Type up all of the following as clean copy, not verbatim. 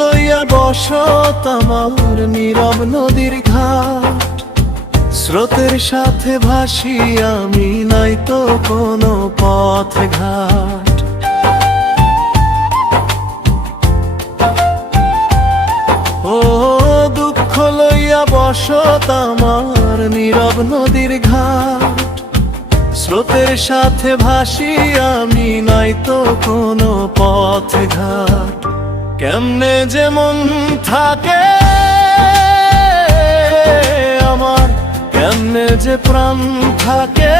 লইয়া বসত আমার নীরব নদীর ঘাট, স্রোতের সাথে ভাসি আমি, নাই তো কোনো পথ ঘাট। ও দুঃখ লইয়া বসত আমার নীরব নদীর ঘাট, স্রোতের সাথে ভাসি আমি, নাই তো কোনো পথ ঘাট। কেমনে যেমন থাকে আমার, কেমনে যে প্রাণ থাকে,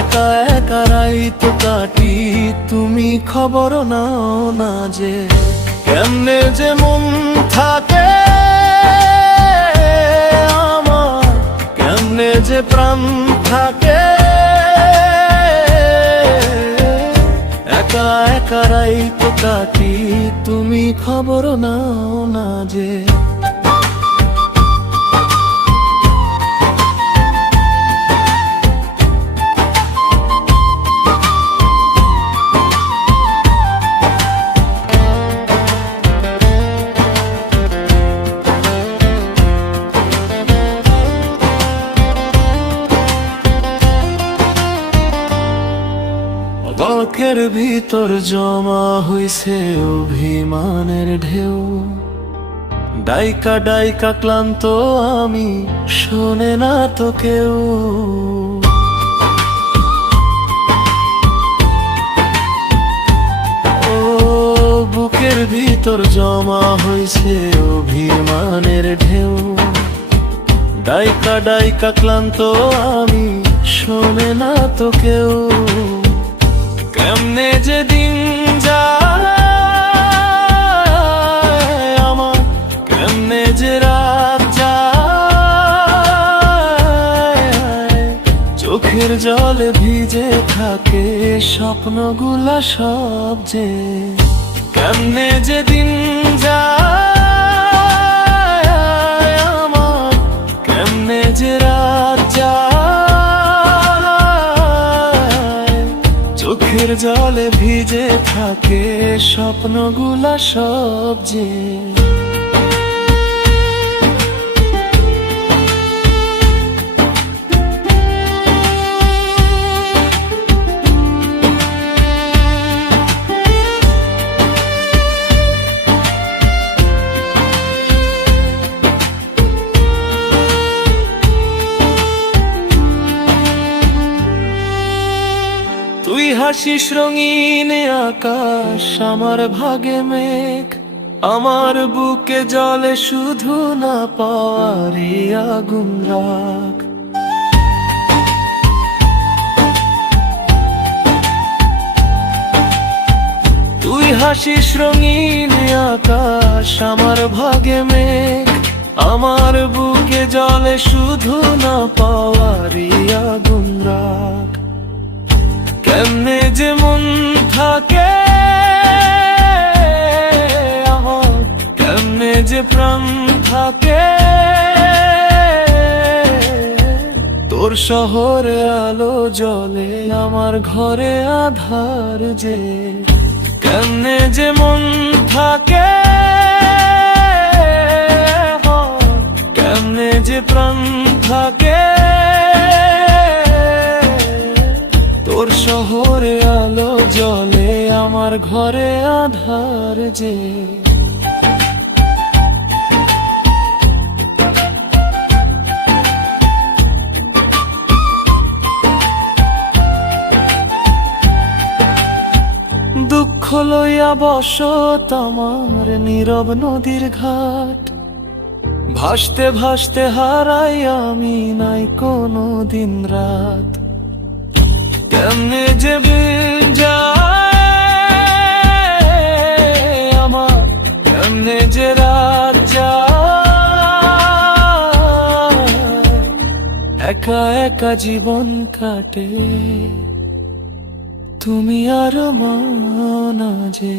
একা একা রাইত কাটি, তুমি খবর নাও না যে। কেমনে যেমন থাকে আমার, কেমনে যে প্রাণ থাকে, একা একা রাইত কাটি, তুমি খবর নাও না যে। বুকের ভিতর জমা হইছে অভিমানের ঢেউ, ডাইকা ডাইকা ক্লান্ত আমি, শোনে না তো কেউ। ও বুকের ভিতর জমা হইছে অভিমানের ঢেউ, ডাইকা ডাইকা ক্লান্ত আমি, শোনে না তো কেউ। কেমনে যে দিন যায় আমার, কেমনে যে রাত যায়, চোখের জলে ভিজে থাকে স্বপ্নগুলা সব যে। কেমনে যে দিন যায় আমার, কেমনে যে রাত যায়, চোখের জলে ভিজে থাকে স্বপ্নগুলা সব যে। তুই হাসিস রঙিন আকাশ, আমার ভাগে মেঘ, আমার বুকে জলে শুধু না পাওয়ারি আগুন রাগ। তুই হাসিস রঙিন আকাশ, আমার ভাগে মেঘ, আমার বুকে জলে শুধু না পাওয়ারি আগুন রাগ। কেমনে যে মন থাকে আমার, কেমনে যে প্রাণ থাকে, তোর শহরে আলো জ্বলে আমার ঘরে আধার যে। কেমনে যে মন থাকে, কেমনে যে প্রাণ থাকে, তোর শহরে আলো জ্বলে আমার ঘরে আধার যে। দুঃখ লইয়া বসত আমার নীরব নদীর ঘাট, ভাসতে ভাসতে হারাই আমি, নাই কোনো দিন রাত। কেমনে যে যায় আমার, কেমনে যে রাত যায়, একা একা জীবন কাটে, তুমি আর মানা যে।